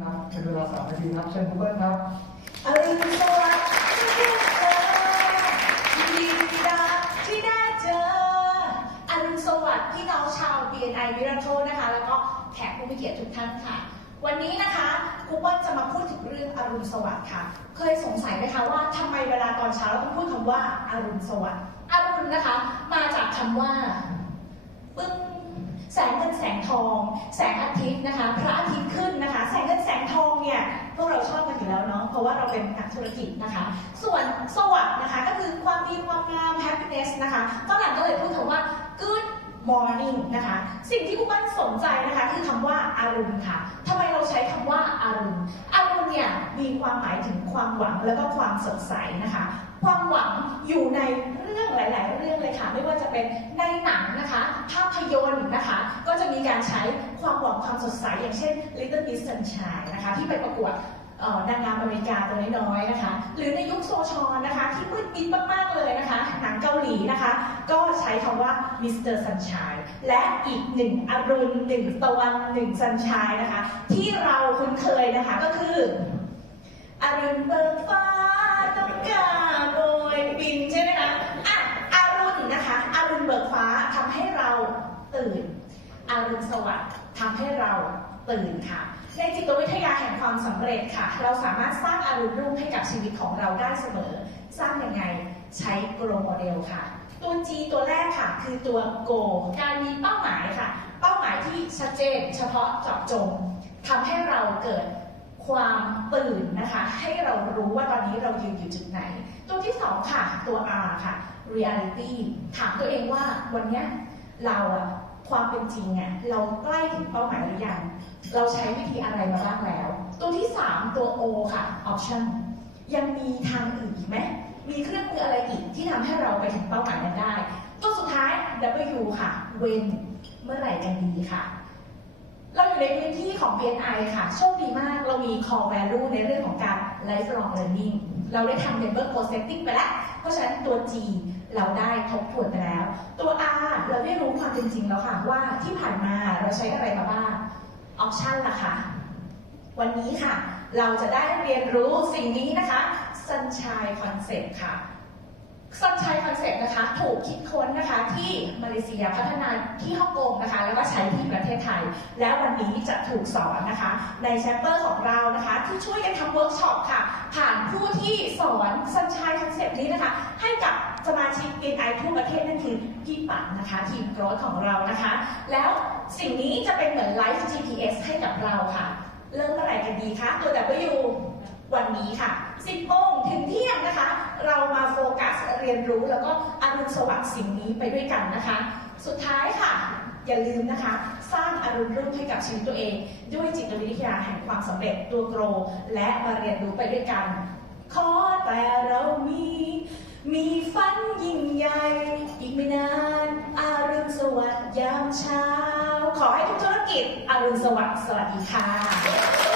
ครับเป็นเวลาสามนาทีครับเชิญคุณเบิ้ลครับอรุณสวัสดิ์ทุกคนยินดีที่ได้ที่ได้เจออรุณสวัสดิ์พี่น้องชาว BNI วิรัโทนะคะ แล้วก็แขกผู้มีเกียรติทุกท่านค่ะ วันนี้นะคะครูเปิ้ลจะมาพูดถึงเรื่องอรุณสวัสดิ์ค่ะ เคยสงสัยไหมคะว่าทำไมเวลาตอนเช้าเราต้องพูดคำว่าอรุณสวัสดิ์อรุณนะคะ มาจากคำว่าปึ้ง แสงเงินแสงทอง แสงอาทิตย์นะคะพระอาทิตย์ขึ้นนะคะ แสงเงินแสงทองเนี่ยพวกเราชอบกันอยู่แล้วเนาะเพราะว่าเราเป็นนักธุรกิจนะคะ ส่วนสวัสด์นะคะก็คือความดีความงาม happiness นะคะต่อหลังก็เลยพูดคำว่า good morning นะคะ สิ่งที่คุณบ้านสนใจนะคะ คือคำว่าอารุณค่ะทำไมเราใช้คำว่าอารมณอารุณ เนี่ยมีความหมายถึงความหวังแล้วก็ความสดใสนะคะ ความหวังอยู่ในเรื่องหลาย ๆ เรื่องเลยค่ะ ไม่ว่าจะเป็นในหนังนะคะ ภาพยนตร์นะคะ ก็จะมีการใช้ความหวังความสดใส อย่างเช่น Little Miss Sunshine นะคะ ที่ไปประกวดนางงามอเมริกาตัวน้อยๆนะคะ หรือในยุคโซชอนนะคะ ที่มืดมิดมากๆเลยนะคะ หนังเกาหลีนะคะ ก็ใช้คำว่า Mr. Sunshine และอีกหนึ่งอรุณหนึ่งตะวันหนึ่ง Sunshine นะคะ ที่เราคุ้นเคยนะคะก็คือ อรุณเบิกฟ้าต้องกาโบยบินใช่ไหมคะอะอรุณนะคะ อรุณเบิกฟ้าทำให้เราตื่น อรุณสวัสดิ์ทำให้เรา ตื่นค่ะ ในจิตวิทยาแห่งความสำเร็จค่ะ เราสามารถสร้างอารุณรุ่งให้กับชีวิตของเราได้เสมอ สร้างยังไงใช้โกลโมเดลค่ะ ตัว G ตัวแรกค่ะ คือตัว Go การมีเป้าหมายค่ะ เป้าหมายที่ชัดเจนเฉพาะเจาะจงทำให้เราเกิดความตื่นนะคะ ให้เรารู้ว่าตอนนี้เรายืนอยู่จุดไหน ตัวที่สองค่ะ ตัว R ค่ะ reality ถามตัวเองว่าวันนี้เราอะ ความเป็นจริงอะเราใกล้ถึงเป้าหมายหรือยัง เราใช้วิธีอะไรมาบ้างแล้ว ตัวที่สามตัว O ค่ะ option ยังมีทางอื่นอีกไหมมีเครื่องมืออะไรอีกที่ทำให้เราไปถึงเป้าหมายนั้นได้ ตัวสุดท้าย W ค่ะ when เมื่อไหร่กันดีค่ะ เราอยู่ในพื้นที่ของ BNI ค่ะ โชคดีมากเรามี core value ในเรื่องของการ lifelong learning เราได้ทำ member cost setting ไปแล้ว เพราะฉะนั้นตัว G เราได้ทบทวนไปแล้ว ตัว R เราได้รู้ความเป็นจริงแล้วค่ะ ว่าที่ผ่านมาเราใช้อะไรมาบ้าง option ล่ะค่ะวันนี้ค่ะ เราจะได้เรียนรู้สิ่งนี้นะคะ sunshine concept ค่ะ ซันชัยคอนเซ็ปต์นะคะถูกคิดค้นนะคะที่มาเลเซียพัฒนาที่ฮ่องกงนะคะ แล้วก็ใช้ที่ประเทศไทย และวันนี้จะถูกสอนนะคะ ในแชปเตอร์ของเรานะคะ ที่ช่วยกันทำเวิร์กช็อปค่ะ ผ่านผู้ที่สอนซันชัยคอนเซ็ปต์นี้นะคะ ให้กับสมาชิก BNI ทั่วประเทศนั่นคือพี่ปังนะคะ ทีมโกรธของเรานะคะ แล้วสิ่งนี้จะเป็นเหมือนไลฟ์ GPS ให้กับเราค่ะ เริ่มเมื่อไหร่กันดีคะตัว W วันนี้ค่ะ 10โมงถึงเที่ยงนะคะ เรามาโฟกัสเรียนรู้แล้วก็อรุณสวัสดิ์สิ่งนี้ไปด้วยกันนะคะ สุดท้ายค่ะอย่าลืมนะคะ สร้างอรุณรุ่งให้กับชีวิตตัวเอง ด้วยจิตวิทยาแห่งความสำเร็จตัวโกรและมาเรียนรู้ไปด้วยกัน ขอแต่เรามี มีฝันยิ่งใหญ่ อีกไม่นานอารุณสวัสดิ์ยามเช้า ขอให้ทุกธุรกิจอารุณสวัสดิ์สวัสดีค่ะ